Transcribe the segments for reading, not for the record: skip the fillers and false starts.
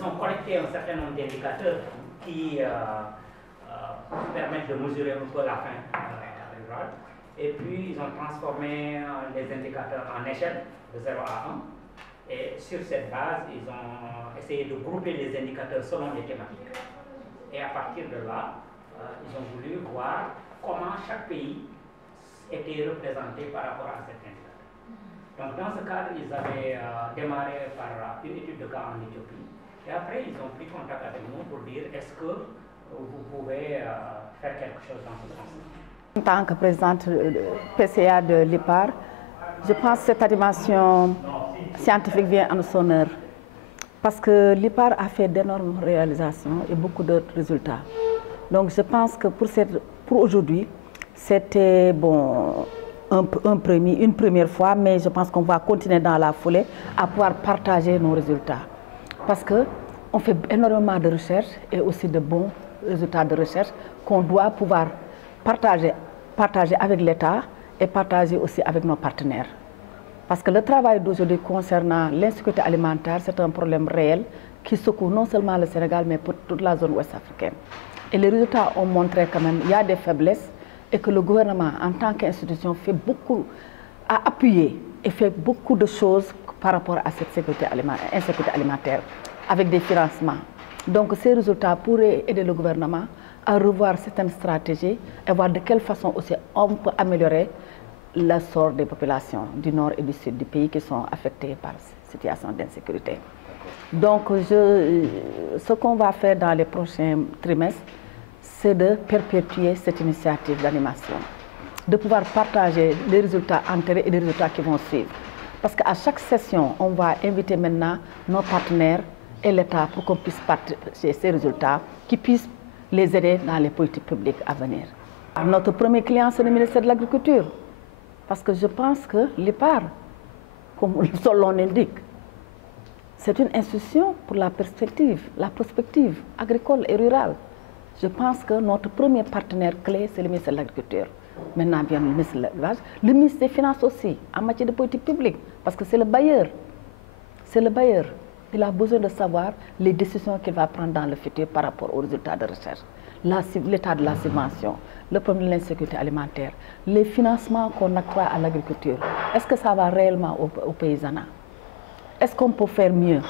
ils ont collecté un certain nombre d'indicateurs qui permettent de mesurer un peu la faim rurale. Et puis, ils ont transformé les indicateurs en échelle de 0 à 1. Et sur cette base, ils ont essayé de grouper les indicateurs selon les thématiques. Et à partir de là, ils ont voulu voir comment chaque pays était représenté par rapport à cet indicateur. Donc, dans ce cadre, ils avaient démarré par une étude de cas en Éthiopie. Et après, ils ont pris contact avec nous pour dire est-ce que vous pouvez faire quelque chose dans ce sens. En tant que présidente PCA de l'IPAR, je pense que cette animation scientifique vient en son heure. Parce que l'IPAR a fait d'énormes réalisations et beaucoup d'autres résultats. Donc je pense que pour aujourd'hui, c'était bon, une première fois, mais je pense qu'on va continuer dans la foulée à pouvoir partager nos résultats. Parce qu'on fait énormément de recherches et aussi de bons résultats de recherche qu'on doit pouvoir partager avec l'État et partager aussi avec nos partenaires. Parce que le travail d'aujourd'hui concernant l'insécurité alimentaire, c'est un problème réel qui secoue non seulement le Sénégal, mais pour toute la zone ouest africaine. Et les résultats ont montré quand même qu'il y a des faiblesses et que le gouvernement, en tant qu'institution, a appuyé et fait beaucoup de choses par rapport à cette insécurité alimentaire, avec des financements. Donc ces résultats pourraient aider le gouvernement à revoir certaines stratégies et voir de quelle façon aussi on peut améliorer le sort des populations du nord et du sud du pays qui sont affectées par cette situation d'insécurité. Donc ce qu'on va faire dans les prochains trimestres, c'est de perpétuer cette initiative d'animation, de pouvoir partager les résultats antérieurs et les résultats qui vont suivre. Parce qu'à chaque session, on va inviter maintenant nos partenaires et l'État pour qu'on puisse partager ces résultats, qui puissent les aider dans les politiques publiques à venir. Notre premier client, c'est le ministère de l'Agriculture. Parce que je pense que l'IPAR, comme son nom l'indique, c'est une institution pour la prospective agricole et rurale. Je pense que notre premier partenaire clé, c'est le ministère de l'Agriculture. Maintenant vient le ministre de l'Élevage, le ministre des Finances aussi, en matière de politique publique, parce que c'est le bailleur. C'est le bailleur. Il a besoin de savoir les décisions qu'il va prendre dans le futur par rapport aux résultats de recherche. L'état de la subvention, le problème de l'insécurité alimentaire, les financements qu'on octroie à l'agriculture. Est-ce que ça va réellement au paysanat? Est-ce qu'on peut faire mieux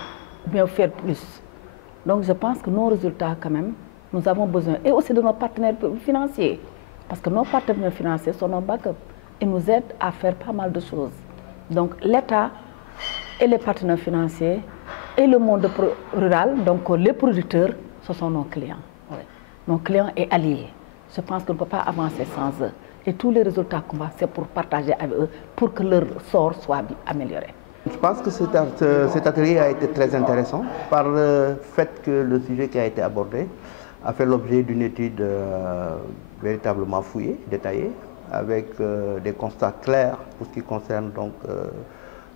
faire plus? Donc je pense que nos résultats quand même, nous avons besoin, et aussi de nos partenaires financiers, parce que nos partenaires financiers sont nos backups et nous aident à faire pas mal de choses. Donc l'État et les partenaires financiers et le monde rural, donc les producteurs, ce sont nos clients. Oui. Nos clients et alliés. Je pense qu'on ne peut pas avancer sans eux. Et tous les résultats qu'on va, c'est pour partager avec eux, pour que leur sort soit amélioré. Je pense que cet atelier a été très intéressant par le fait que le sujet qui a été abordé a fait l'objet d'une étude véritablement fouillée, détaillée, avec des constats clairs pour ce qui concerne donc,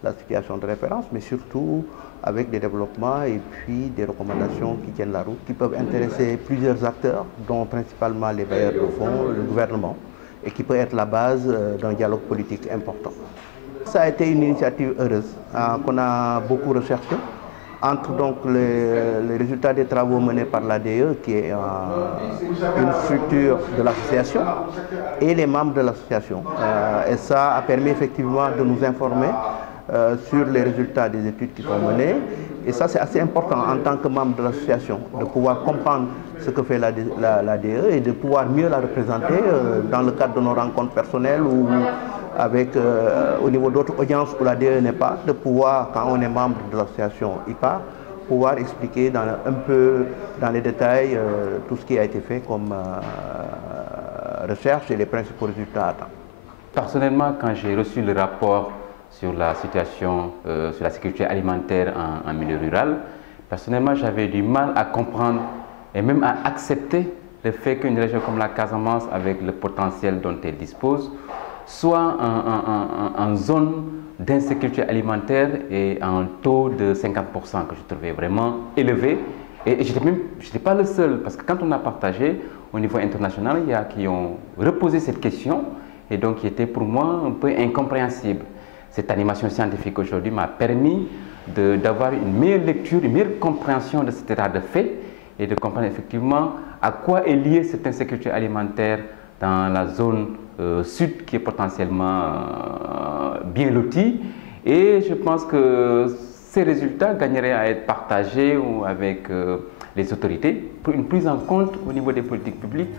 la situation de référence, mais surtout avec des développements et puis des recommandations qui tiennent la route, qui peuvent intéresser plusieurs acteurs, dont principalement les bailleurs de fonds, le gouvernement, et qui peut être la base d'un dialogue politique important. Ça a été une initiative heureuse qu'on a beaucoup recherchée entre donc les résultats des travaux menés par l'ADE, qui est une structure de l'association, et les membres de l'association. Et ça a permis effectivement de nous informer sur les résultats des études qui sont menées. Et ça, c'est assez important en tant que membre de l'association, de pouvoir comprendre ce que fait l'ADE et de pouvoir mieux la représenter dans le cadre de nos rencontres personnelles ou avec, au niveau d'autres audiences où l'ADE n'est pas, de pouvoir, quand on est membre de l'association IPAR, pouvoir expliquer un peu dans les détails tout ce qui a été fait comme recherche et les principaux résultats atteints. Personnellement, quand j'ai reçu le rapport sur la situation, sur la sécurité alimentaire en milieu rural, personnellement, j'avais du mal à comprendre et même à accepter le fait qu'une région comme la Casamance, avec le potentiel dont elle dispose, soit en zone d'insécurité alimentaire et un taux de 50% que je trouvais vraiment élevé. Et je n'étais pas le seul, parce que quand on a partagé au niveau international, il y a qui ont reposé cette question et donc qui était pour moi un peu incompréhensible. cette animation scientifique aujourd'hui m'a permis d'avoir une meilleure lecture, une meilleure compréhension de cet état de fait et de comprendre effectivement à quoi est liée cette insécurité alimentaire dans la zone sud qui est potentiellement bien lotie. Et je pense que ces résultats gagneraient à être partagés avec les autorités pour une prise en compte au niveau des politiques publiques.